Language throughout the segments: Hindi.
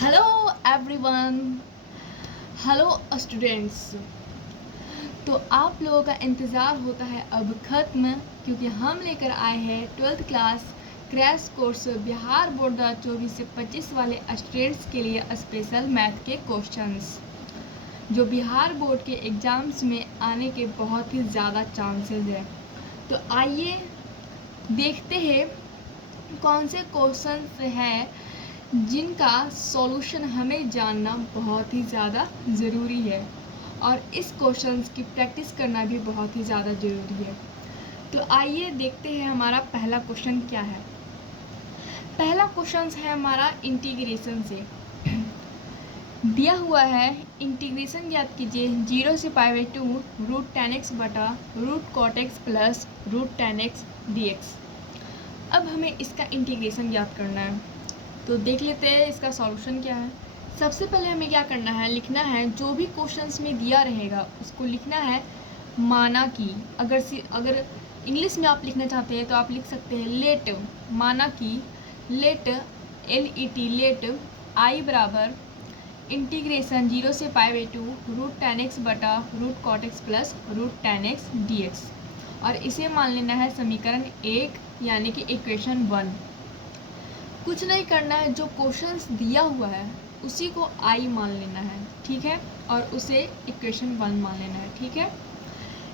Hello everyone. Hello students. तो आप लोगों का इंतज़ार होता है अब ख़त्म, क्योंकि हम लेकर आए हैं 12th class crash course Bihar board 2024 से 25 वाले स्टूडेंट्स के लिए स्पेशल मैथ के क्वेश्चंस, जो बिहार बोर्ड के एग्ज़ाम्स में आने के बहुत ही ज़्यादा चांसेस है। तो आइए देखते हैं कौन से क्वेश्चंस हैं जिनका सॉल्यूशन हमें जानना बहुत ही ज़्यादा ज़रूरी है, और इस क्वेश्चंस की प्रैक्टिस करना भी बहुत ही ज़्यादा ज़रूरी है। तो आइए देखते हैं हमारा पहला क्वेश्चन क्या है। पहला क्वेश्चन है हमारा इंटीग्रेशन से दिया हुआ है। इंटीग्रेशन याद कीजिए 0 से π/2 √10x बटा √cot x plus √10x dx। अब हमें इसका इंटीग्रेशन याद करना है, तो देख लेते हैं इसका सॉल्यूशन क्या है। सबसे पहले हमें क्या करना है, लिखना है जो भी क्वेश्चंस में दिया रहेगा उसको लिखना है माना कि। अगर इंग्लिश में आप लिखना चाहते हैं तो आप लिख सकते हैं लेट, माना कि लेट लेट आई बराबर इंटीग्रेशन 0 से π/2 √10x बटा √cot x plus √10x dx, और इसे मान लेना है समीकरण 1 यानी कि इक्वेशन 1। कुछ नहीं करना है, जो क्वेश्चंस दिया हुआ है उसी को आई मान लेना है, ठीक है, और उसे इक्वेशन 1 मान लेना है, ठीक है।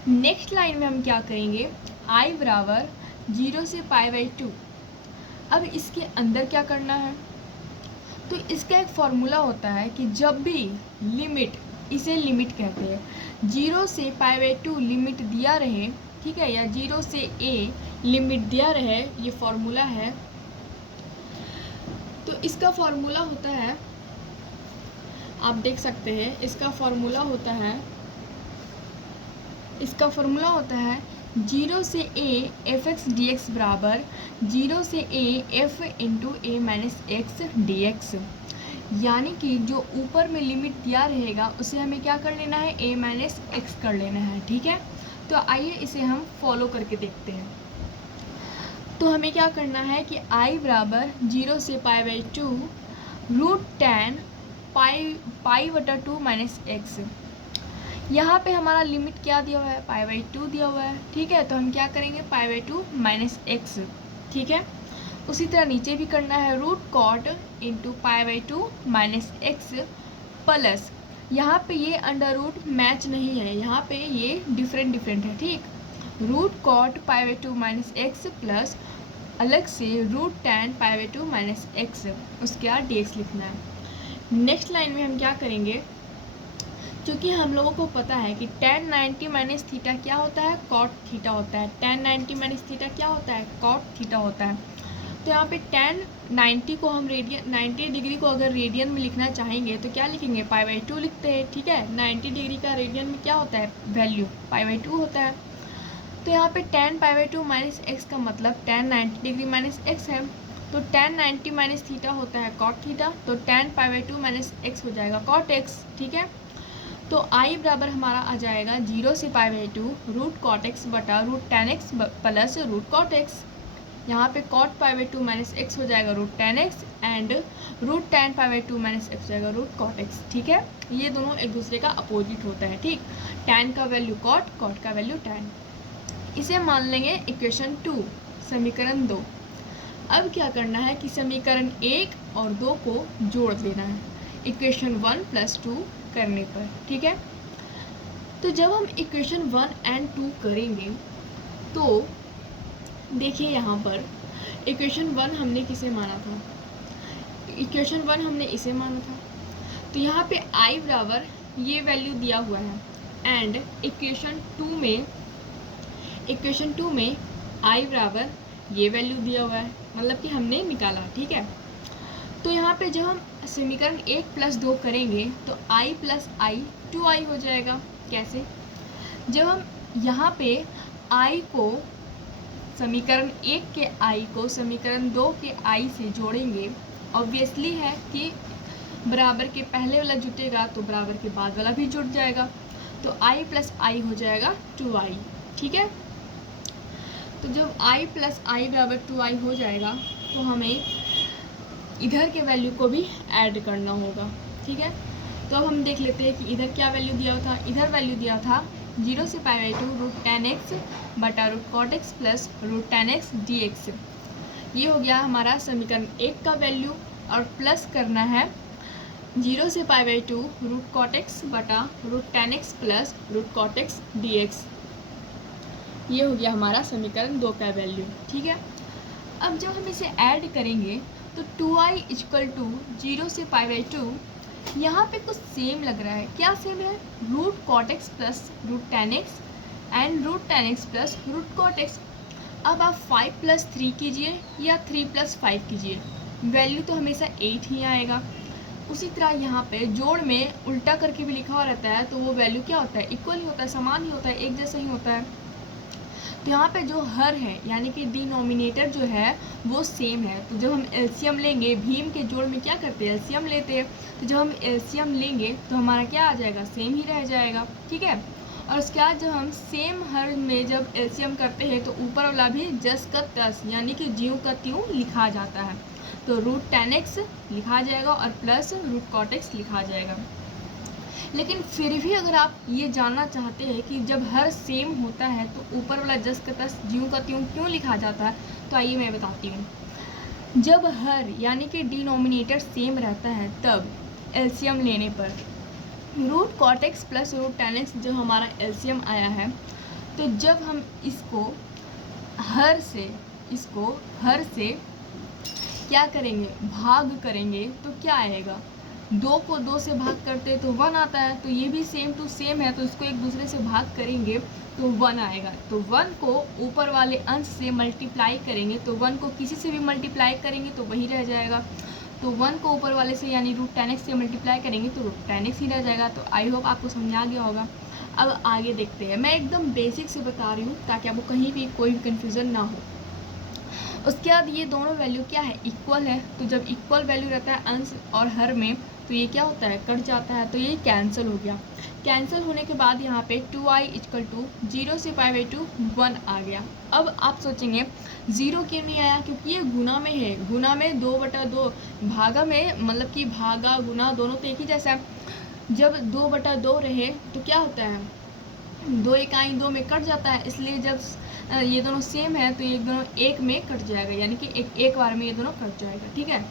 नेक्स्ट लाइन में हम क्या करेंगे, आई बराबर 0 से π/2। अब इसके अंदर क्या करना है, तो इसका एक फॉर्मूला होता है कि जब भी लिमिट, इसे लिमिट कहते हैं, 0 से π/2 लिमिट दिया रहे, ठीक है, या 0 से a लिमिट दिया रहे, ये फॉर्मूला है। तो इसका फॉर्मूला होता है, आप देख सकते हैं, इसका फॉर्मूला होता है 0 से a f(x) dx बराबर 0 से a f into a minus x dx। यानी कि जो ऊपर में लिमिट दिया रहेगा उसे हमें क्या कर लेना है, a माइनस एक्स कर लेना है, ठीक है। तो आइए इसे हम फॉलो करके देखते हैं। तो हमें क्या करना है कि i बराबर 0 से π/2 √10 π/2 माइनस एक्स। यहाँ पे हमारा लिमिट क्या दिया हुआ है, π/2 दिया हुआ है, ठीक है। तो हम क्या करेंगे, π/2 माइनस एक्स, ठीक है। उसी तरह नीचे भी करना है √cot into π/2 minus x plus, यहाँ पे ये अंडर रूट मैच नहीं है, यहाँ पे ये डिफरेंट है, ठीक। √cot π/2 माइनस एक्स प्लस अलग से √10 π/2 माइनस एक्स, उसके बाद dx लिखना है। नेक्स्ट लाइन में हम क्या करेंगे, क्योंकि हम लोगों को पता है कि tan 90 माइनस थीटा क्या होता है, cot थीटा होता है। tan 90 माइनस थीटा क्या होता है, cot थीटा होता है। तो यहाँ पे tan 90 को हम 90 डिग्री को अगर रेडियन में लिखना चाहेंगे तो क्या लिखेंगे, π/2 लिखते हैं, ठीक है। 90 डिग्री का रेडियन में क्या होता है, वैल्यू π/2 होता है। तो यहाँ पे tan π/2 माइनस एक्स का मतलब tan 90 डिग्री माइनस एक्स है। तो tan 90 माइनस थीटा होता है cot थीटा, तो tan π/2 माइनस एक्स हो जाएगा cot x, ठीक है। तो i बराबर हमारा आ जाएगा 0 से π/2 √cot x बटा √10x प्लस √cot x। यहाँ पे cot π/2 माइनस एक्स हो जाएगा √10x एंड √10 π/2 माइनस एक्स हो जाएगा √cot x, ठीक है। ये दोनों एक दूसरे का अपोजिट होता है, ठीक। tan का वैल्यू cot का वैल्यू tan। इसे मान लेंगे इक्वेशन 2, समीकरण 2। अब क्या करना है कि समीकरण 1 और 2 को जोड़ देना है इक्वेशन 1 प्लस 2 करने पर, ठीक है। तो जब हम इक्वेशन 1 एंड 2 करेंगे तो देखिए यहाँ पर इक्वेशन 1 हमने किसे माना था, इक्वेशन 1 हमने इसे माना था। तो यहाँ पे i बराबर ये वैल्यू दिया हुआ है एंड इक्वेशन 2 में i बराबर ये वैल्यू दिया हुआ है, मतलब कि हमने निकाला, ठीक है। तो यहाँ पे जब हम समीकरण 1 प्लस 2 करेंगे तो i प्लस i 2i हो जाएगा। कैसे, जब हम यहाँ पे i को समीकरण 1 के i को समीकरण 2 के i से जोड़ेंगे, ऑब्वियसली है कि बराबर के पहले वाला जुटेगा तो बराबर के बाद वाला भी जुट जाएगा। तो i प्लस i हो जाएगा 2i, ठीक है। तो जब i प्लस i बराबर 2i हो जाएगा तो हमें इधर के वैल्यू को भी ऐड करना होगा, ठीक है। तो अब हम देख लेते हैं कि इधर क्या वैल्यू दिया था। इधर वैल्यू दिया था 0 से π/2 √10x बटा √cot x plus √10x dx। ये हो गया हमारा समीकरण 1 का वैल्यू, और प्लस करना है 0 से π/2 √cot x बटा √10x plus √cot x dx। ये हो गया हमारा समीकरण 2 का वैल्यू, ठीक है। अब जब हम इसे ऐड करेंगे तो 2i = 0 से π/2, यहाँ पे कुछ सेम लग रहा है। क्या सेम है? √cot x plus √10x and √10x plus √cot x। अब आप 5 + 3 कीजिए या 3 + 5 कीजिए, वैल्यू तो हमेशा 8 ही आएगा। उसी तरह यहाँ पे जोड़ में उल्टा करके भी लिखा हुआ रहता है तो वो वैल्यू क्या होता है? इक्वल ही होता है, समान ही होता है, एक जैसा ही होता है। तो यहाँ पे जो हर है यानी कि डिनोमिनेटर जो है वो सेम है। तो जब हम एलसीएम लेंगे, भीम के जोड़ में क्या करते हैं? एलसीएम लेते हैं। तो जब हम एलसीएम लेंगे तो हमारा क्या आ जाएगा? सेम ही रह जाएगा, ठीक है। और उसके बाद जब हम सेम हर में जब एलसीएम करते हैं तो ऊपर वाला भी जस का तस यानी कि ज्यों का त्यों लिखा जाता है। तो √10x लिखा जाएगा और प्लस √cot x लिखा जाएगा। लेकिन फिर भी अगर आप ये जानना चाहते हैं कि जब हर सेम होता है तो ऊपर वाला जस का तस ज्यों का त्यों क्यों लिखा जाता है, तो आइए मैं बताती हूँ। जब हर यानी कि डिनोमिनेटर सेम रहता है तब एलसीएम लेने पर √cot x प्लस √10x जो हमारा एलसीएम आया है, तो जब हम इसको हर से क्या करेंगे? भाग करेंगे तो क्या आएगा? 2 को 2 से भाग करते तो 1 आता है। तो ये भी सेम टू सेम है, तो इसको एक दूसरे से भाग करेंगे तो 1 आएगा। तो 1 को ऊपर वाले अंश से मल्टीप्लाई करेंगे, तो 1 को किसी से भी मल्टीप्लाई करेंगे तो वही रह जाएगा। तो 1 को ऊपर वाले से यानी √10x से मल्टीप्लाई करेंगे तो √10x ही रह जाएगा। तो आई होप आपको समझ आ गया होगा। अब आगे देखते हैं। मैं एकदम बेसिक से बता रही हूँ ताकि आपको कहीं भी कोई भी कन्फ्यूज़न ना हो। उसके बाद ये दोनों वैल्यू क्या है? इक्वल है। तो जब इक्वल वैल्यू रहता है अंश और हर में तो ये क्या होता है? कट जाता है। तो ये कैंसिल हो गया। कैंसिल होने के बाद यहाँ पे 2i = 0 से π/2 1 आ गया। अब आप सोचेंगे 0 क्यों नहीं आया? क्योंकि ये गुना में है। गुना में 2/2, भागा में मतलब कि भागा गुना दोनों तो एक ही जैसा है। जब 2/2 रहे तो क्या होता है? 2 इकाई 2 में कट जाता है। इसलिए जब ये दोनों सेम है तो ये दोनों एक में कट जाएगा, यानी कि एक बार में ये दोनों कट जाएगा, ठीक है।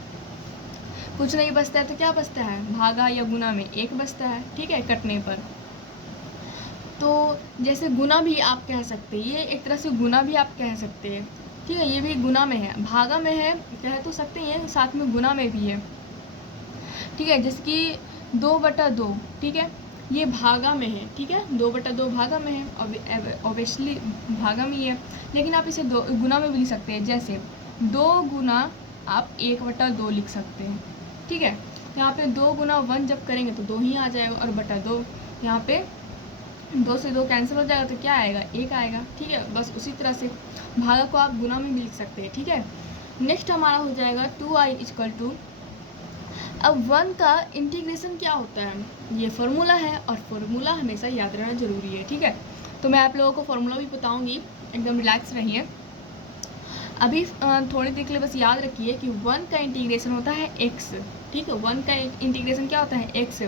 कुछ नहीं बचता है तो क्या बचता है? भागा या गुना में 1 बचता है, ठीक है, कटने पर। तो जैसे गुना भी आप कह सकते हैं, ये एक तरह से गुना भी आप कह सकते हैं, ठीक है। ये भी गुना में है, भागा में है कह तो सकते हैं, साथ में गुना में भी है, ठीक है। जैसे कि 2/2, ठीक है, ये भागा में है, ठीक है। 2/2 भागा में है, ऑब्वियसली भागा में ही है। लेकिन आप इसे गुना में भी लिख सकते हैं। जैसे 2 गुना आप 1/2 लिख सकते हैं, ठीक है। यहाँ पे 2 गुना 1 जब करेंगे तो 2 ही आ जाएगा, और बटा 2 यहाँ पे 2 से 2 कैंसिल हो जाएगा तो क्या आएगा? 1 आएगा, ठीक है। बस उसी तरह से भागा को आप गुना में भी लिख सकते हैं, ठीक है। नेक्स्ट हमारा हो जाएगा 2i = अब 1 का इंटीग्रेशन क्या होता है? ये फार्मूला है, और फार्मूला हमेशा याद रहना ज़रूरी है, ठीक है। तो मैं आप लोगों को फार्मूला भी बताऊंगी, एकदम रिलैक्स रहिए। अभी थोड़ी देर के लिए बस याद रखिए कि 1 का इंटीग्रेशन होता है x, ठीक है। 1 का इंटीग्रेशन क्या होता है? x।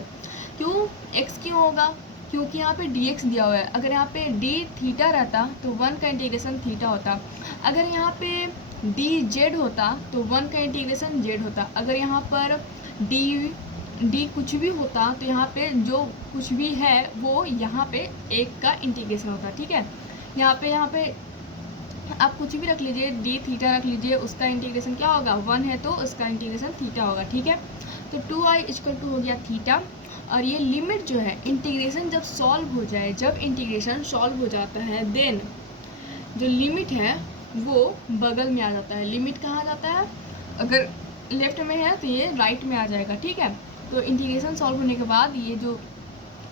क्यों x क्यों होगा? क्योंकि यहाँ पे dx दिया हुआ है। अगर यहाँ पे d थीटा रहता तो 1 का इंटीग्रेशन थीटा होता। अगर यहाँ पे dz होता तो 1 का इंटीग्रेशन z होता। अगर यहाँ पर d कुछ भी होता तो यहाँ पे जो कुछ भी है वो यहाँ पे 1 का इंटीग्रेशन होता, ठीक है। यहाँ पे आप कुछ भी रख लीजिए, d थीटा रख लीजिए, उसका इंटीग्रेशन क्या होगा? 1 है तो उसका इंटीग्रेशन थीटा होगा, ठीक है। तो 2i = हो गया थीटा। और ये लिमिट जो है इंटीग्रेशन जब सॉल्व हो जाए, जब इंटीग्रेशन सॉल्व हो जाता है देन जो लिमिट है वो बगल में आ जाता है। लिमिट कहाँ आ जाता है? अगर लेफ्ट में है तो ये राइट में आ जाएगा, ठीक है। तो इंटीग्रेशन सॉल्व होने के बाद ये जो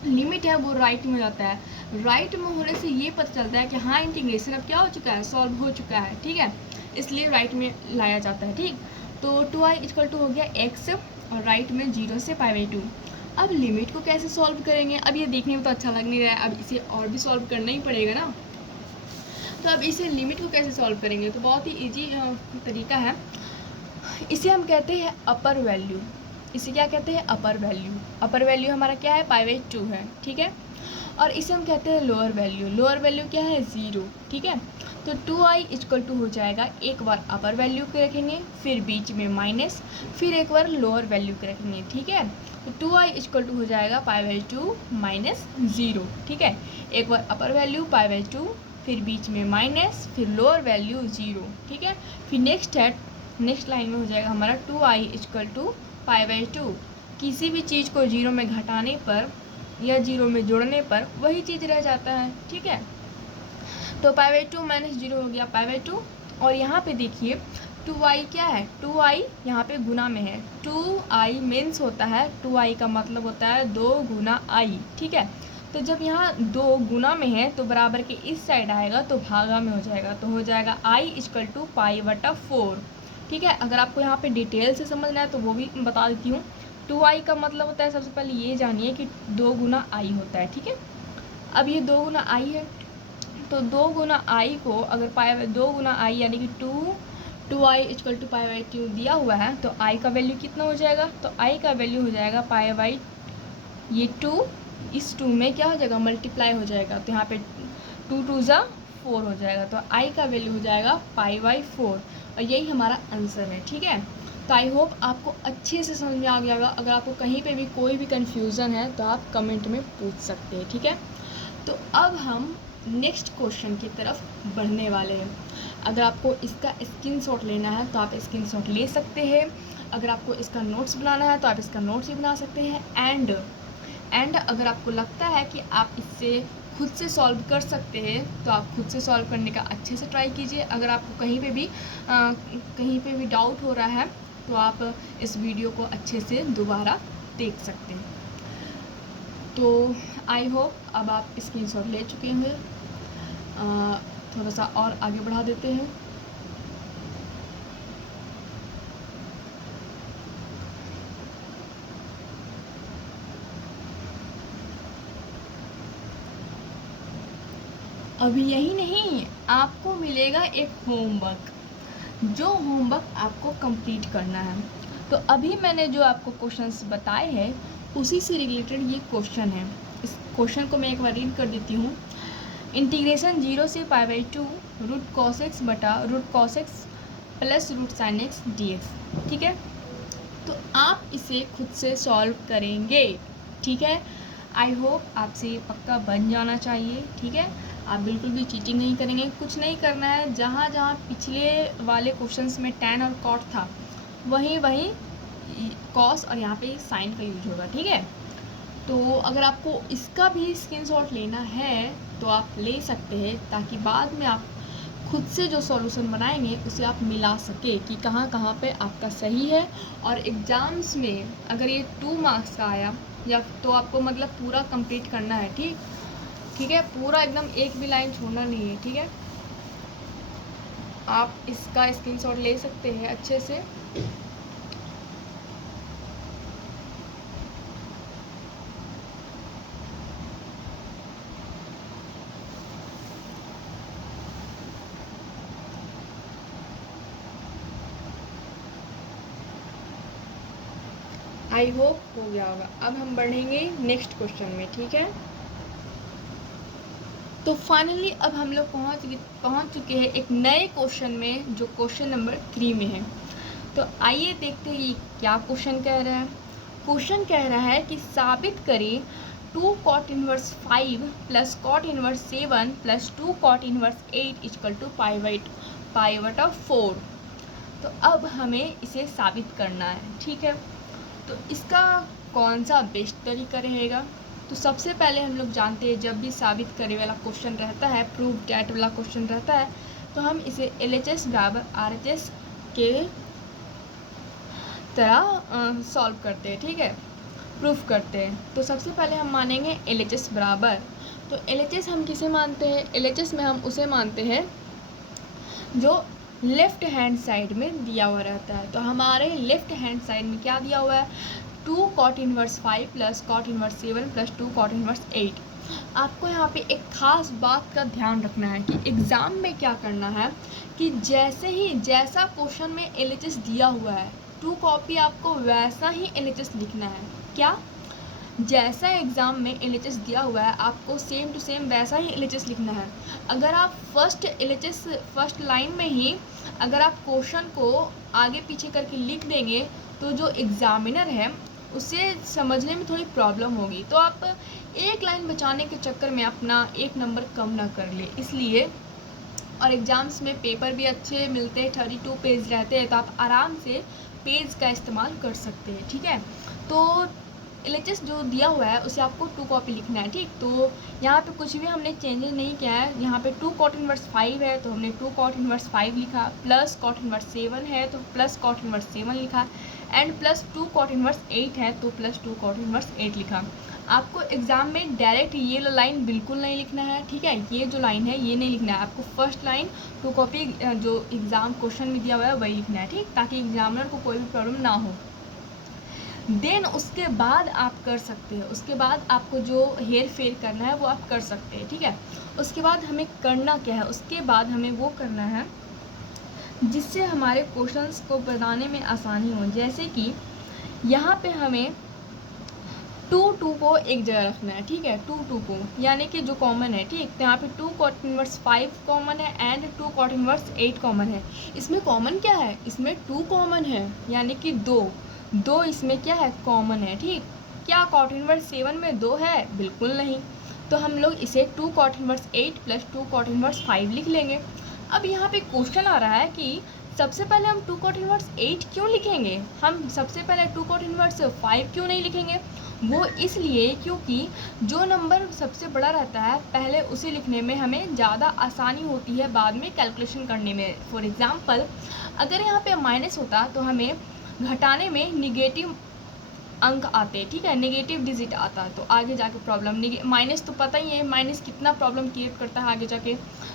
लिमिट है वो राइट में जाता है। राइट में होने से ये पता चलता है कि हाँ इंटीग्रेशन अब क्या हो चुका है? सॉल्व हो चुका है, ठीक है। इसलिए राइट में लाया जाता है, ठीक। तो 2i = हो गया x, और राइट में 0 से π/2। अब लिमिट को कैसे सॉल्व करेंगे? अब ये देखने में तो अच्छा लग नहीं रहा है, अब इसे और भी सॉल्व करना ही पड़ेगा ना। तो अब इसे लिमिट को कैसे सॉल्व करेंगे? तो बहुत ही ईजी तरीका है। इसे हम कहते हैं अपर वैल्यू। इसे क्या कहते हैं? अपर वैल्यू। अपर वैल्यू हमारा क्या है? π/2 है, ठीक है। और इसे हम कहते हैं लोअर वैल्यू। लोअर वैल्यू क्या है? 0, ठीक है। तो 2i इक्वल टू हो जाएगा, एक बार अपर वैल्यू के रखेंगे, फिर बीच में माइनस, फिर एक बार लोअर वैल्यू के रखेंगे, ठीक है। तो 2i इक्वल टू हो जाएगा π/2 माइनस 0, ठीक है। एक बार अपर वैल्यू π/2, फिर बीच में माइनस, फिर लोअर वैल्यू 0, ठीक है। फिर नेक्स्ट लाइन में हो जाएगा हमारा 2i इक्वल टू π/2। किसी भी चीज़ को 0 में घटाने पर या 0 में जोड़ने पर वही चीज़ रह जाता है, ठीक है। तो π/2 माइनस 0 हो गया π/2। और यहाँ पे देखिए 2i क्या है? 2i यहाँ पे गुना में है। 2i मीन्स होता है, 2i का मतलब होता है 2 गुना i, ठीक है। तो जब यहाँ 2 गुना में है तो बराबर के इस साइड आएगा तो भागा में हो जाएगा, तो हो जाएगा i इक्वल टू π/4, ठीक है। अगर आपको यहाँ पे डिटेल से समझना है तो वो भी बता देती हूँ। 2i का मतलब होता है, सबसे पहले ये जानिए कि 2 गुना i होता है, ठीक है। अब ये 2 गुना i है, तो 2 गुना i को अगर 2 गुना i यानी कि 2i इक्वल टू π/2 दिया हुआ है, तो i का वैल्यू कितना हो जाएगा? तो i का वैल्यू हो जाएगा ये 2 इस 2 में क्या हो जाएगा? मल्टीप्लाई हो जाएगा, तो यहाँ पे 2 2 ज़ा 4 हो जाएगा, तो i का वैल्यू हो जाएगा π/4, और यही हमारा आंसर है, ठीक है। तो आई होप आपको अच्छे से समझ में आ गया होगा। अगर आपको कहीं पे भी कोई भी कन्फ्यूज़न है तो आप कमेंट में पूछ सकते हैं, ठीक है। तो अब हम नेक्स्ट क्वेश्चन की तरफ बढ़ने वाले हैं। अगर आपको इसका स्क्रीनशॉट लेना है तो आप स्क्रीनशॉट ले सकते हैं। अगर आपको इसका नोट्स बनाना है तो आप इसका नोट्स भी बना सकते हैं। एंड अगर आपको लगता है कि आप इससे खुद से सॉल्व कर सकते हैं तो आप खुद से सॉल्व करने का अच्छे से ट्राई कीजिए। अगर आपको कहीं पे भी डाउट हो रहा है तो आप इस वीडियो को अच्छे से दोबारा देख सकते हैं। तो आई होप अब आप स्क्रीनशॉट ले चुके होंगे। थोड़ा सा और आगे बढ़ा देते हैं। अभी यही नहीं, आपको मिलेगा एक होमवर्क, जो होमवर्क आपको कंप्लीट करना है। तो अभी मैंने जो आपको क्वेश्चंस बताए हैं उसी से रिलेटेड ये क्वेश्चन है। इस क्वेश्चन को मैं एक बार रीड कर देती हूँ। इंटीग्रेशन 0 से π/2 रूट cos x बटा root cos x plus root sin x dx, ठीक है। तो आप इसे खुद से सॉल्व करेंगे, ठीक है। आई होप आपसे ये पक्का बन जाना चाहिए, ठीक है। आप बिल्कुल भी चीटिंग नहीं करेंगे, कुछ नहीं करना है। जहाँ जहाँ पिछले वाले क्वेश्चंस में tan और cot था वहीं cos और यहाँ पे sin का यूज होगा, ठीक है। तो अगर आपको इसका भी स्क्रीनशॉट लेना है तो आप ले सकते हैं, ताकि बाद में आप खुद से जो सॉल्यूशन बनाएंगे उसे आप मिला सके कि कहाँ कहाँ पे आपका सही है। और एग्ज़ाम्स में अगर ये 2 मार्क्स का आया या तो आपको मतलब पूरा कंप्लीट करना है, ठीक है। पूरा एकदम एक भी लाइन छोड़ना नहीं है, ठीक है। आप इसका स्क्रीनशॉट ले सकते हैं अच्छे से। आई होप हो गया होगा। अब हम बढ़ेंगे नेक्स्ट क्वेश्चन में, ठीक है। तो फाइनली अब हम लोग पहुँच चुके हैं एक नए क्वेश्चन में, जो क्वेश्चन नंबर 3 में है। तो आइए देखते हैं ये क्या क्वेश्चन कह रहा है। क्वेश्चन कह रहा है कि साबित करें 2 cot इनवर्स 5 प्लस cot इनवर्स 7 प्लस 2 cot इनवर्स 8 इक्वल टू π/4। तो अब हमें इसे साबित करना है, ठीक है। तो इसका कौन सा बेस्ट तरीका रहेगा? तो सबसे पहले हम लोग जानते हैं, जब भी साबित करे वाला क्वेश्चन रहता है, प्रूव डैट वाला क्वेश्चन रहता है, तो हम इसे LHS बराबर RHS के तरह सॉल्व करते हैं, ठीक है, प्रूफ करते हैं। तो सबसे पहले हम मानेंगे LHS बराबर। तो LHS हम किसे मानते हैं? LHS में हम उसे मानते हैं जो लेफ़्ट हैंड साइड में दिया हुआ रहता है। तो हमारे लेफ़्ट हैंड साइड में क्या दिया हुआ है? 2 cot इनवर्स 5 प्लस cot इनवर्स 7 प्लस 2 cot इनवर्स 8। आपको यहाँ पे एक ख़ास बात का ध्यान रखना है कि एग्ज़ाम में क्या करना है कि जैसा क्वेश्चन में एलएचएस दिया हुआ है, टू कॉपी आपको वैसा ही एलएचएस लिखना है। क्या? जैसा एग्ज़ाम में एलएचएस दिया हुआ है आपको सेम टू सेम वैसा ही एलएचएस लिखना है। अगर आप फर्स्ट लाइन में ही अगर आप क्वेश्चन को आगे पीछे करके लिख देंगे तो जो एग्ज़ामिनर है उसे समझने में थोड़ी प्रॉब्लम होगी। तो आप एक लाइन बचाने के चक्कर में अपना एक नंबर कम ना कर ले, इसलिए। और एग्ज़ाम्स में पेपर भी अच्छे मिलते हैं, 32 पेज रहते हैं, तो आप आराम से पेज का इस्तेमाल कर सकते हैं, ठीक है। तो एलएचएस जो दिया हुआ है उसे आपको 2 कॉपी लिखना है, ठीक। तो यहाँ पे कुछ भी हमने चेंजेस नहीं किया है। यहाँ पे 2 cot inverse 5 है तो हमने 2 cot inverse 5 लिखा, प्लस cot inverse 7 है तो प्लस cot inverse 7 लिखा, एंड प्लस 2 cot inverse 8 है तो प्लस 2 cot inverse 8 लिखा। आपको एग्ज़ाम में डायरेक्ट ये लाइन बिल्कुल नहीं लिखना है, ठीक है। ये जो लाइन है ये नहीं लिखना है, आपको फर्स्ट लाइन 2 कॉपी जो एग्ज़ाम क्वेश्चन में दिया हुआ है वही लिखना है, ठीक, ताकि एग्जामिनर को कोई भी प्रॉब्लम ना हो। देन उसके बाद आप कर सकते हैं, उसके बाद आपको जो हेर फेर करना है वो आप कर सकते हैं, ठीक है। उसके बाद हमें करना क्या है, उसके बाद हमें वो करना है जिससे हमारे क्वेश्चंस को बनाने में आसानी हो। जैसे कि यहाँ पे हमें 2 को एक जगह रखना है, ठीक है, 2 को, यानी कि जो कॉमन है, ठीक। तो यहाँ पे 2 cot inverse 5 कॉमन है एंड 2 cot inverse 8 कॉमन है। इसमें कॉमन क्या है, इसमें 2 कॉमन है, यानी कि 2 इसमें क्या है, कॉमन है, ठीक। क्या cot inverse 7 में 2 है, बिल्कुल नहीं। तो हम लोग इसे 2 cot inverse 8 plus 2 cot inverse 5 लिख लेंगे। अब यहाँ पे क्वेश्चन आ रहा है कि सबसे पहले हम 2 cot inverse 8 क्यों लिखेंगे, हम सबसे पहले 2 cot inverse 5 क्यों नहीं लिखेंगे। वो इसलिए क्योंकि जो नंबर सबसे बड़ा रहता है पहले उसे लिखने में हमें ज़्यादा आसानी होती है बाद में कैलकुलेशन करने में। फॉर एग्ज़ाम्पल अगर यहाँ पे माइनस होता तो हमें घटाने में निगेटिव अंक आते, ठीक है, नेगेटिव डिजिट आता तो आगे जाके प्रॉब्लम, माइनस तो पता ही है माइनस कितना प्रॉब्लम क्रिएट करता है आगे जाके।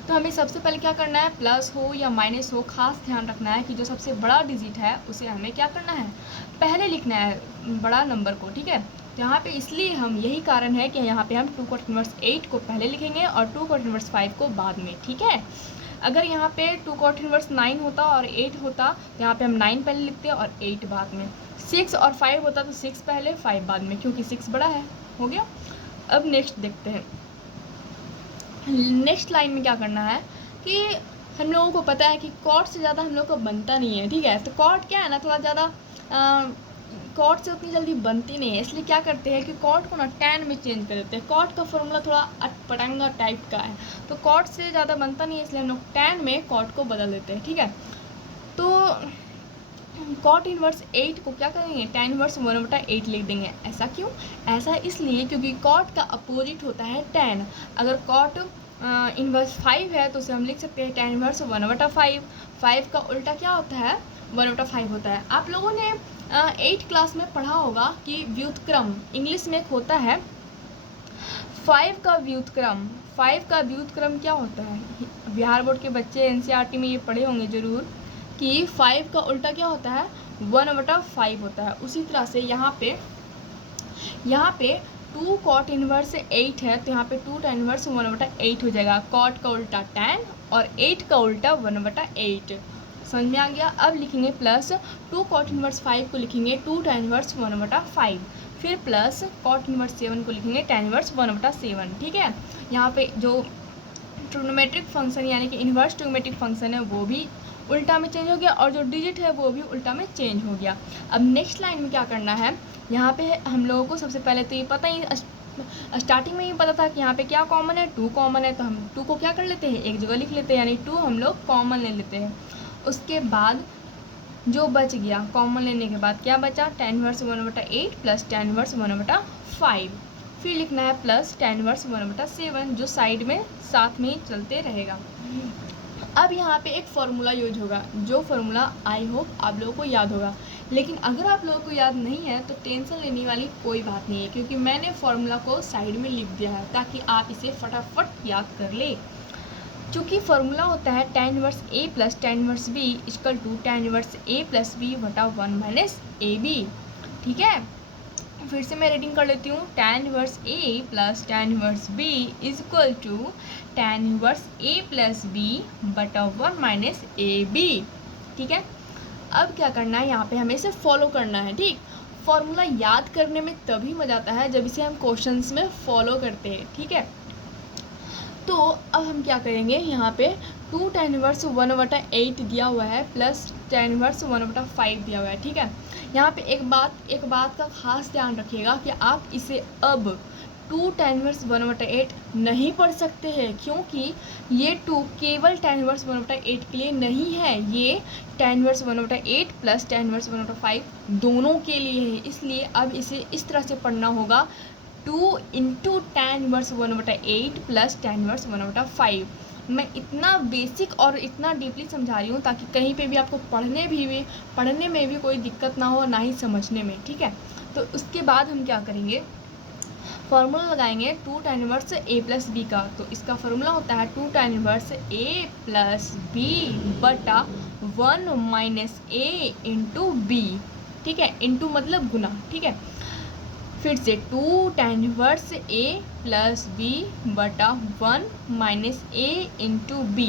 तो हमें सबसे पहले क्या करना है, प्लस हो या माइनस हो, खास ध्यान रखना है कि जो सबसे बड़ा डिजिट है उसे हमें क्या करना है, पहले लिखना है बड़ा नंबर को, ठीक है। तो यहाँ पे इसलिए हम यही कारण है कि यहाँ पे हम 2 cot inverse 8 को पहले लिखेंगे और 2 cot inverse 5 को बाद में, ठीक है। अगर यहाँ पे 2 cot inverse 9 होता और 8 होता तो यहाँ पे हम 9 पहले लिखते और 8 बाद में। 6 और 5 होता तो 6 पहले 5 बाद में, क्योंकि 6 बड़ा है। हो गया। अब नेक्स्ट देखते हैं। नेक्स्ट लाइन में क्या करना है कि हम लोगों को पता है कि कॉट से ज़्यादा हम लोग को बनता नहीं है, ठीक है। तो कॉट क्या है ना, थोड़ा ज़्यादा कॉट से उतनी जल्दी बनती नहीं है, इसलिए क्या करते हैं कि कॉट को ना टैन में चेंज कर देते हैं। कॉट का फॉर्मूला थोड़ा अटपटंगा टाइप का है, तो कॉट से ज़्यादा बनता नहीं है, इसलिए हम लोग टैन में कॉट को बदल देते हैं, ठीक है। तो कॉट इनवर्स 8 को क्या करेंगे, टैन इनवर्स 1/8 लिख देंगे। ऐसा क्यों, ऐसा इसलिए क्योंकि कॉट का अपोजिट होता है टैन। अगर कॉट इनवर्स 5 है तो उसे हम लिख सकते हैं टैन इनवर्स 1/5। 5 का उल्टा क्या होता है, 1/5 होता है। आप लोगों ने 8th क्लास में पढ़ा होगा कि व्युत्क्रम इंग्लिश में एक होता है 5 का व्युत्क्रम। 5 का व्युत्क्रम क्या होता है, बिहार बोर्ड के बच्चे एनसीईआरटी में ये पढ़े होंगे ज़रूर कि 5 का उल्टा क्या होता है, 1/5 होता है। उसी तरह से यहाँ पे 2 cot इनवर्स 8 है तो यहाँ पे 2 tan इनवर्स 1/8 हो जाएगा। cot का उल्टा tan और 8 का उल्टा 1/8। समझ में आ गया। अब लिखेंगे प्लस 2 cot इनवर्स 5 को लिखेंगे 2 tan इनवर्स 1/5, फिर प्लस cot इनवर्स 7 को लिखेंगे tan इनवर्स 1/7, ठीक है। यहाँ पे जो ट्रिग्नोमेट्रिक फंक्शन यानी कि इन्वर्स ट्रिग्नोमेट्रिक फंक्शन है वो भी उल्टा में चेंज हो गया और जो डिजिट है वो भी उल्टा में चेंज हो गया। अब नेक्स्ट लाइन में क्या करना है, यहाँ पे हम लोगों को सबसे पहले तो ये पता ही स्टार्टिंग में ये पता था कि यहाँ पे क्या कॉमन है, 2 कॉमन है, तो हम 2 को क्या कर लेते हैं, एक जगह लिख लेते हैं, यानी 2 हम लोग कॉमन ले लेते हैं। उसके बाद जो बच गया कॉमन लेने के बाद क्या बचा, tan inverse 1/8 plus tan inverse 1/5, फिर लिखना है प्लस tan इनवर्स 1/7 जो साइड में साथ में ही चलते रहेगा। अब यहाँ पे एक फार्मूला यूज होगा, जो फार्मूला आई होप आप लोगों को याद होगा, लेकिन अगर आप लोगों को याद नहीं है तो टेंशन लेने वाली कोई बात नहीं है, क्योंकि मैंने फार्मूला को साइड में लिख दिया है ताकि आप इसे फटाफट याद कर ले। चूँकि फार्मूला होता है tan inverse a plus tan inverse b equal to tan inverse a plus b बटा 1 माइनस ab, ठीक है। फिर से मैं रेटिंग कर लेती हूँ, tan inverse A plus tan inverse B is equal to tan inverse A plus B बटा 1 माइनस ए बी। ठीक है, अब क्या करना है, यहाँ पे हमें इसे फॉलो करना है। ठीक, फॉर्मूला याद करने में तभी मज़ा आता है जब इसे हम क्वेश्चंस में फॉलो करते हैं। ठीक है, तो अब हम क्या करेंगे, यहाँ पे 2 tan इनवर्स 1/8 दिया हुआ है प्लस tan इनवर्स 1/5 दिया हुआ है। ठीक है, यहाँ पे एक बात का खास ध्यान रखिएगा कि आप इसे अब 2 tan इनवर्स 1/8 नहीं पढ़ सकते हैं, क्योंकि ये 2 केवल tan इनवर्स 1/8 के लिए नहीं है, ये tan inverse 1/8 plus tan inverse 1/5 दोनों के लिए है। इसलिए अब इसे इस तरह से पढ़ना होगा, 2 into tan inverse 1/8 plus tan inverse 1/5। मैं इतना बेसिक और इतना डीपली समझा रही हूँ ताकि कहीं पे भी आपको पढ़ने में भी कोई दिक्कत ना हो, ना ही समझने में। ठीक है, तो उसके बाद हम क्या करेंगे, फार्मूला लगाएंगे 2 tan inverse A plus B का। तो इसका फार्मूला होता है 2 tan inverse A plus B बटा 1 माइनस ए इंटू बी। ठीक है, इंटू मतलब गुना। ठीक है, फिर से 2 tan inverse A plus B बटा 1 माइनस ए इंटू बी,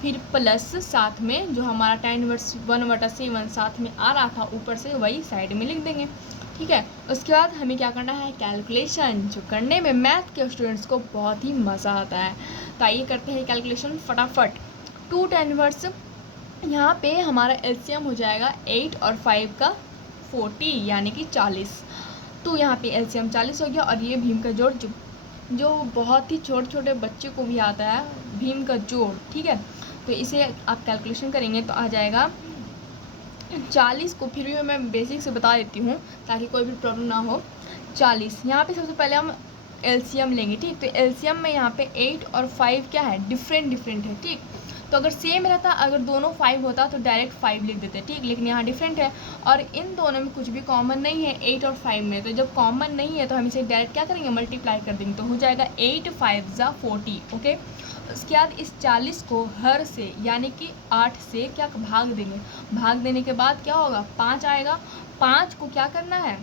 फिर प्लस साथ में जो हमारा tan इनवर्स 1/7 साथ में आ रहा था ऊपर से, वही साइड में लिख देंगे। ठीक है, उसके बाद हमें क्या करना है, कैलकुलेशन, जो करने में मैथ के स्टूडेंट्स को बहुत ही मज़ा आता है। तो आइए करते हैं कैलकुलेशन फटाफट। 2 tan इनवर्स, यहाँ पे हमारा एलसीएम हो जाएगा 8 और 5 का 40 यानी कि 40। तो यहाँ पे एलसीएम 40 हो गया, और ये भीम का जोड़ जो बहुत ही छोटे छोटे बच्चे को भी आता है, भीम का जोड़। ठीक है, तो इसे आप कैलकुलेशन करेंगे तो आ जाएगा 40 को, फिर भी मैं बेसिक से बता देती हूँ ताकि कोई भी प्रॉब्लम ना हो। 40, यहाँ पे सबसे पहले हम एलसीएम लेंगे। ठीक, तो एलसीएम में यहाँ पे 8 और 5 क्या है, डिफरेंट है। ठीक, तो अगर सेम रहता, अगर दोनों 5 होता तो डायरेक्ट 5 लिख देते। ठीक, लेकिन यहाँ डिफरेंट है और इन दोनों में कुछ भी कॉमन नहीं है 8 और 5 में। तो जब कॉमन नहीं है तो हम इसे डायरेक्ट क्या करेंगे, मल्टीप्लाई कर देंगे। तो हो जाएगा 8 5 जा 40। ओके, उसके बाद इस 40 को हर से यानी कि 8 से क्या भाग देंगे, भाग देने के बाद क्या होगा, 5 आएगा। 5 को क्या करना है,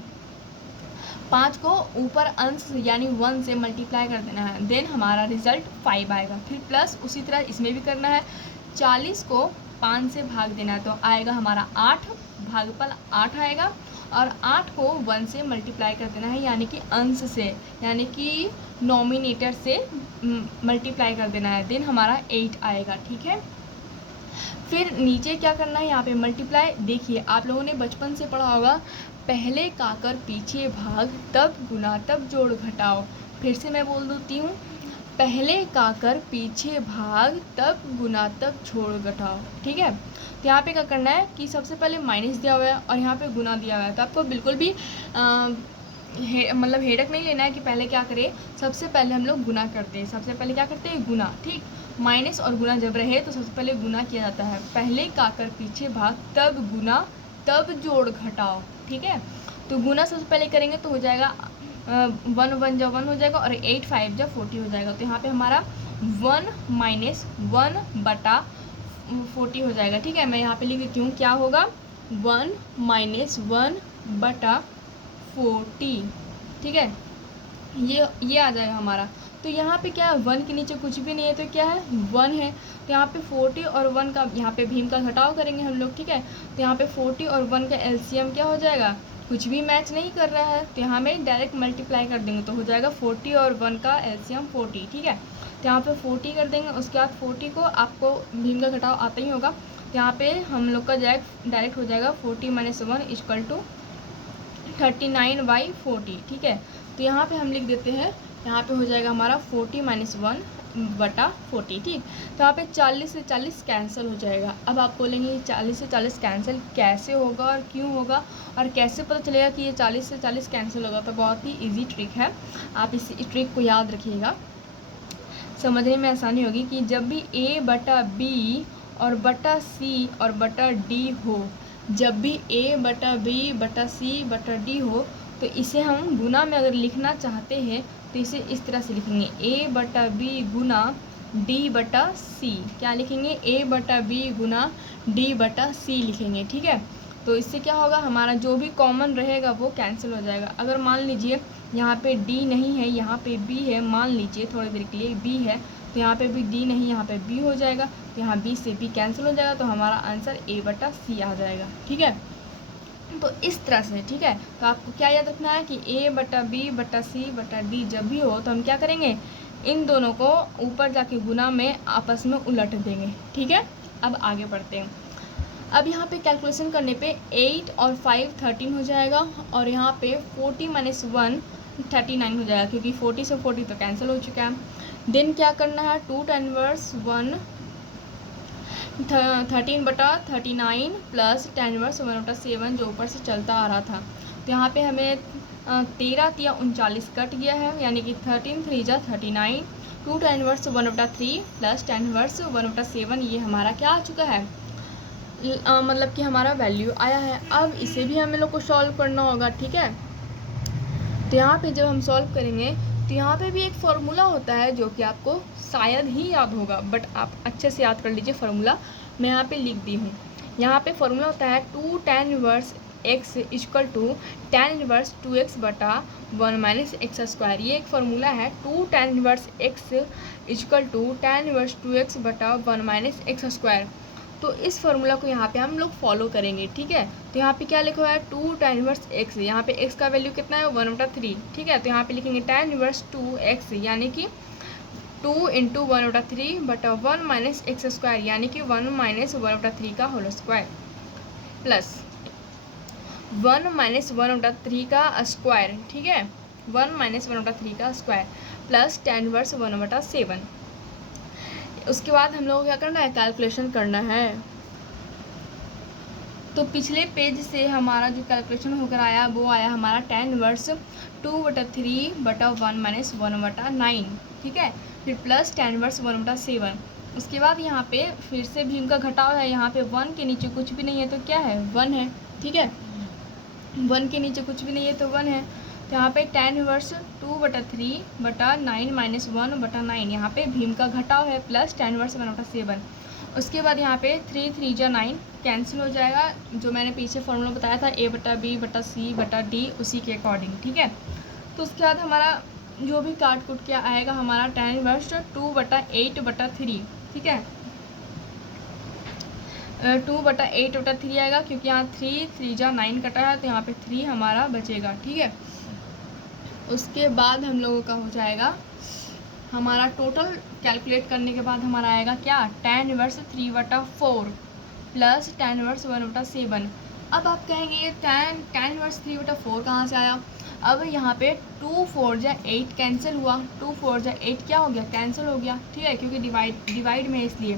5 को ऊपर अंश यानी 1 से मल्टीप्लाई कर देना है, देन हमारा रिजल्ट 5 आएगा। फिर प्लस उसी तरह इसमें भी करना है, 40 को 5 से भाग देना है, तो आएगा हमारा 8, भागफल 8 आएगा, और 8 को 1 से मल्टीप्लाई कर देना है यानी कि अंश से, यानी कि नॉमिनेटर से मल्टीप्लाई कर देना है, देन हमारा 8 आएगा। ठीक है, फिर नीचे क्या करना है, यहाँ पे मल्टीप्लाई। देखिए आप लोगों ने बचपन से पढ़ा होगा, पहले काकर पीछे भाग तब गुना तब जोड़ घटाओ। फिर से मैं बोल देती हूँ, पहले काकर पीछे भाग तब गुना तब जोड़ घटाओ। ठीक है, तो यहाँ पे क्या करना है कि सबसे पहले माइनस दिया हुआ है और यहाँ पे गुना दिया हुआ है, तो आपको बिल्कुल भी मतलब हेडक नहीं लेना है कि पहले क्या करें, सबसे पहले हम लोग गुना करते हैं। सबसे पहले क्या करते हैं, गुना। ठीक, माइनस और गुना जब रहे तो सबसे पहले गुना किया जाता है, पहले काकर पीछे भाग तब गुना तब जोड़ घटाओ। ठीक है, तो गुना सबसे पहले करेंगे तो हो जाएगा 1 1 जा 1 हो जाएगा और 8 5 जा 40 हो जाएगा। तो यहाँ पे हमारा 1 माइनस 1 बटा 40 हो जाएगा। ठीक है, मैं यहाँ पे लिख देती हूँ, क्या होगा, 1 माइनस 1 बटा 40। ठीक है, ये आ जाएगा हमारा। तो यहाँ पे क्या है, 1 के नीचे कुछ भी नहीं है तो क्या है, 1 है। तो यहाँ पे 40 और 1 का, यहाँ पे भीम का घटाव करेंगे हम लोग। ठीक है, तो यहाँ पे 40 और 1 का एलसीएम क्या हो जाएगा, कुछ भी मैच नहीं कर रहा है, तो यहाँ में डायरेक्ट मल्टीप्लाई कर देंगे तो हो जाएगा 40 और 1 का एलसीएम 40। ठीक है, तो यहाँ पे 40 कर देंगे, उसके बाद 40 को आपको भीम का घटाव आता ही होगा, तो यहाँ पे हम लोग का डायरेक्ट हो जाएगा 40 माइनस 1 इक्वल टू 39/40। ठीक है, तो यहाँ पे हम लिख देते हैं, यहाँ पे हो जाएगा हमारा 40 माइनस 1 बटा 40। ठीक, तो यहाँ पे 40 से 40 कैंसिल हो जाएगा। अब आप बोलेंगे 40 से 40 कैंसिल कैसे होगा और क्यों होगा और कैसे पता चलेगा कि ये 40 से 40 कैंसिल होगा, तो बहुत ही इजी ट्रिक है, आप इस ट्रिक को याद रखिएगा, समझने में आसानी होगी। कि जब भी a बटा b और बटा c और बटा d हो, जब भी a बटा b बटा c बटा d हो, तो इसे हम गुना में अगर लिखना चाहते हैं तो इसे इस तरह से लिखेंगे, a बटा b गुना d बटा c। क्या लिखेंगे, a बटा b गुना d बटा c लिखेंगे। ठीक है, तो इससे क्या होगा, हमारा जो भी कॉमन रहेगा वो कैंसिल हो जाएगा। अगर मान लीजिए यहाँ पे डी नहीं है, यहाँ पे बी है, मान लीजिए थोड़ी देर के लिए बी है, तो यहाँ पे भी डी नहीं, यहाँ पे बी हो जाएगा, तो यहाँ बी से बी कैंसिल हो जाएगा, तो हमारा आंसर A/C आ जाएगा। ठीक है, तो इस तरह से। ठीक है, तो आपको क्या याद रखना है कि A/B/C/D जब भी हो तो हम क्या करेंगे, इन दोनों को ऊपर जाके गुना में आपस में उलट देंगे। ठीक है, अब आगे बढ़ते हैं। अब यहाँ पे कैलकुलेशन करने पे 8 और 5 13 हो जाएगा, और यहाँ पे 40 - 1 39 हो जाएगा, क्योंकि 40 से 40 तो कैंसिल हो चुका है। देन क्या करना है, 2 tan inverse 1 13/39 plus tan inverse 1/7 जो ऊपर से चलता आ रहा था। तो यहाँ पे हमें 13 या 39 कट गया है, यानी कि 13 3 जा 39, 2 tan inverse 1/3 plus tan inverse 1/7, ये हमारा क्या आ चुका है, मतलब कि हमारा वैल्यू आया है। अब इसे भी हमें लोग को सॉल्व करना होगा। ठीक है, तो यहाँ पे जब हम सॉल्व करेंगे तो यहाँ पे भी एक फार्मूला होता है जो कि आपको शायद ही याद होगा, बट आप अच्छे से याद कर लीजिए। फार्मूला मैं यहाँ पे लिख दी हूँ। यहाँ पे फार्मूला होता है 2 tan inverse x equal to tan inverse 2x/1 - x²। ये एक फार्मूला है, 2 tan inverse x equal to tan inverse 2x/1 - x²। तो इस फार्मूला को यहाँ पे हम लोग फॉलो करेंगे। ठीक है, तो यहाँ पे क्या लिखा है, 2 tan इनवर्स x, यहाँ पे x का वैल्यू कितना है, 1/3। ठीक है, तो यहाँ पे लिखेंगे tan इनवर्स 2x, यानी कि 2 × 1/3/1 - x², यानी कि 1 - 1/3 का होल स्क्वायर, प्लस 1 - 1/3 का स्क्वायर। ठीक है, 1 - 1/3 का स्क्वायर प्लस tan इनवर्स 1/7। उसके बाद हम लोग को क्या करना है, कैलकुलेशन करना है। तो पिछले पेज से हमारा जो कैलकुलेशन होकर आया वो आया हमारा tan इनवर्स 2/3/1 - 1/9। ठीक है, फिर प्लस tan इनवर्स 1/7। उसके बाद यहाँ पे फिर से भीम का घटाव है, यहाँ पे 1 के नीचे कुछ भी नहीं है तो क्या है, 1 है। ठीक है, 1 के नीचे कुछ भी नहीं है तो 1 है। तो यहाँ पे tan इनवर्स 2/3/9 - 1/9, यहाँ पे भीम का घटाव है, प्लस tan इनवर्स 1/7। उसके बाद यहाँ पे 3 3 जा 9 कैंसिल हो जाएगा, जो मैंने पीछे फॉर्मूला बताया था A/B/C/D उसी के अकॉर्डिंग। ठीक है, तो उसके बाद हमारा जो भी काट कुट के आएगा हमारा tan इनवर्स 2/8/3। ठीक है, 2/8/3 आएगा, क्योंकि यहाँ 3 3 जा 9 कटा है, तो यहाँ पे 3 हमारा बचेगा। ठीक है, उसके बाद हम लोगों का हो जाएगा हमारा टोटल कैलकुलेट करने के बाद हमारा आएगा क्या, tan inverse 3/4 plus tan inverse 1/7। अब आप कहेंगे ये tan इनवर्स 3/4 कहाँ से आया। अब यहाँ पे 2 4 जा 8 कैंसिल हुआ, 2 4 जा 8 क्या हो गया, कैंसिल हो गया। ठीक है, क्योंकि डिवाइड में है इसलिए।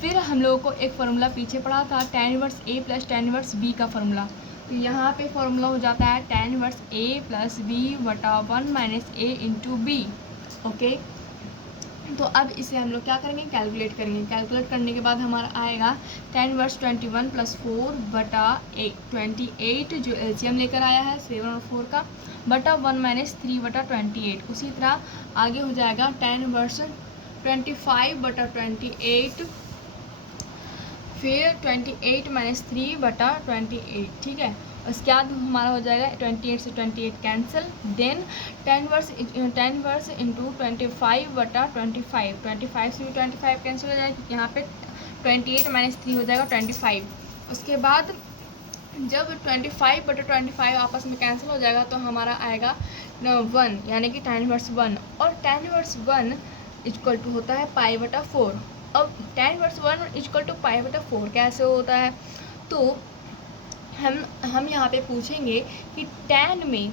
फिर हम लोगों को एक फार्मूला पीछे पढ़ा था tan inverse A plus tan inverse B का फार्मूला, तो यहाँ पे फार्मूला हो जाता है tan inverse A plus B/1 - A × B। Okay, तो अब इसे हम लोग क्या करेंगे, कैलकुलेट करेंगे। कैलकुलेट करने के बाद हमारा आएगा tan इनवर्स 21 + 4/28, जो LCM लेकर आया है 7 और 4 का, (1 - 3/28). उसी तरह आगे हो जाएगा tan इनवर्स 25/28, फिर 28 - 3/28। ठीक है, उसके बाद हमारा हो जाएगा 28 से 28 cancel, then tan inverse into 25/25, 25 से भी 25 कैंसिल हो जाएगा, क्योंकि यहाँ पे 28 - 3 हो जाएगा 25। उसके बाद जब 25/25 आपस में कैंसिल हो जाएगा तो हमारा आएगा 1, यानी कि tan इनवर्स 1, और tan इनवर्स 1 इक्वल टू होता है π/4। अब tan इनवर्स 1 इक्वल टू π/4 कैसे होता है, तो हम यहाँ पे पूछेंगे कि tan में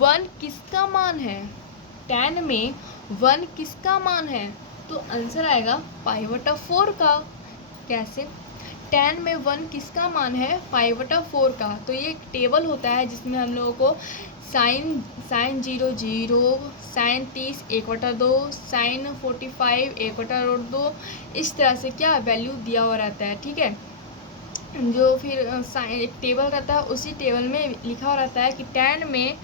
1 किसका मान है, tan में 1 किसका मान है, तो आंसर आएगा π/4 का। कैसे, tan में 1 किसका मान है, π/4 का। तो ये एक टेबल होता है जिसमें हम लोगों को sin 0 0, sin 30 1/2, sin 45 1/2, इस तरह से क्या वैल्यू दिया हुआ रहता है। ठीक है, जो फिर एक टेबल रहता है, उसी टेबल में लिखा हुआ रहता है कि tan में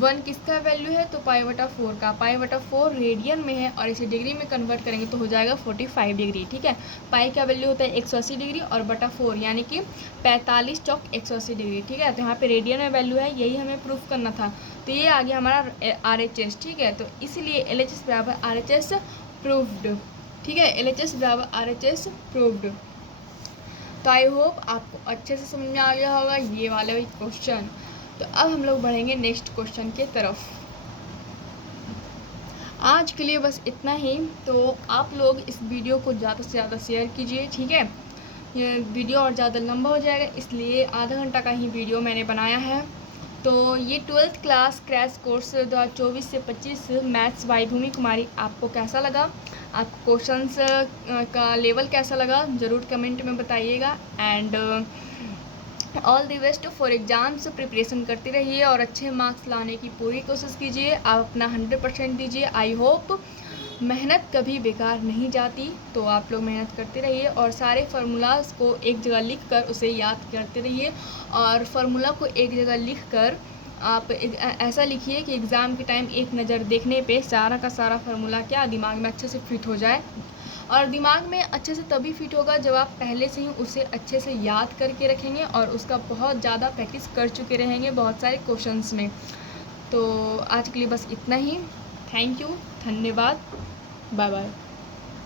1 किसका वैल्यू है, तो π/4 का। π/4 रेडियन में है और इसे डिग्री में कन्वर्ट करेंगे तो हो जाएगा 45 डिग्री। ठीक है, पाई का वैल्यू होता है 180 डिग्री और बटा 4 यानी कि 45 चौक 180 डिग्री। ठीक है, तो यहाँ पे रेडियन में वैल्यू है, यही हमें प्रूफ करना था। तो ये आ गया हमारा RHS। ठीक है, तो इसलिए LHS बराबर RHS प्रूव्ड। ठीक है, LHS बराबर RHS प्रूव्ड। तो आई होप आपको अच्छे से समझ में आ गया होगा ये वाले क्वेश्चन। तो अब हम लोग बढ़ेंगे नेक्स्ट क्वेश्चन के तरफ। आज के लिए बस इतना ही। तो आप लोग इस वीडियो को ज़्यादा से ज़्यादा शेयर कीजिए। ठीक है, ये वीडियो और ज़्यादा लंबा हो जाएगा, इसलिए आधा घंटा का ही वीडियो मैंने बनाया है। तो ये 12th क्लास क्रैश कोर्स 2024 से 25 मैथ्स बाई भूमि कुमारी आपको कैसा लगा, आपको क्वेश्चंस का लेवल कैसा लगा, ज़रूर कमेंट में बताइएगा। And all the best for exams. Preparation करते रहिए और अच्छे मार्क्स लाने की पूरी कोशिश कीजिए। आप अपना 100% दीजिए। आई होप मेहनत कभी बेकार नहीं जाती, तो आप लोग मेहनत करते रहिए और सारे फार्मूलाज को एक जगह लिख कर उसे याद करते रहिए। और फार्मूला को एक जगह लिख कर आप ऐसा लिखिए कि एग्ज़ाम के टाइम एक नज़र देखने पे सारा का सारा फार्मूला क्या दिमाग में अच्छे से फिट हो जाए। और दिमाग में अच्छे से तभी फिट होगा जब आप पहले से ही उसे अच्छे से याद करके रखेंगे और उसका बहुत ज़्यादा प्रैक्टिस कर चुके रहेंगे बहुत सारे क्वेश्चंस में। तो आज के लिए बस इतना ही। थैंक यू, धन्यवाद, बाय बाय।